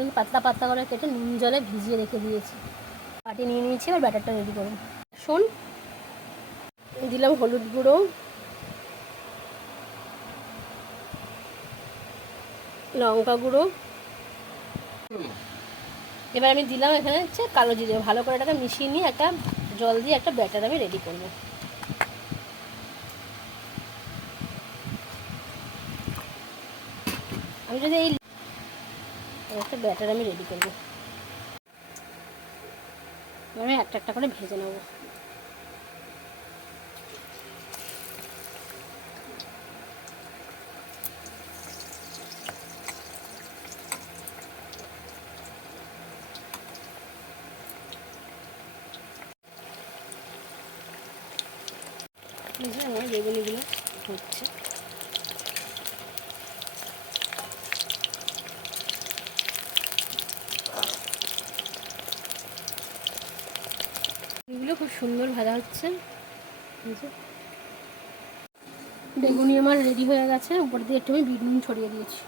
বেগুন পাতলা পাতলা করে কেটে নুন জলে ভিজিয়ে রেখে দিয়েছি। বাটি নিয়ে নিয়েছি, এবার ব্যাটারটা রেডি করুন। শোন, দিলাম হলুদ গুঁড়ো, লঙ্কা গুঁড়ো, এবার আমি দিলাম এখানে হচ্ছে কালো জিরে। ভালো করে এটাকে মিশিয়ে নিয়ে একটা জল দিয়ে একটা ব্যাটার আমি রেডি করবো। আমি যদি এই একটা ব্যাটার আমি রেডি করবো, আমি একটা একটা করে ভেজে নেব। আমার বেগুনিগুলো হচ্ছে, এগুলো খুব সুন্দর ভাজা হচ্ছে। বেগুনি আমার রেডি হয়ে গেছে, উপর দিয়ে একটু আমি বিট নুন ছড়িয়ে দিয়েছি।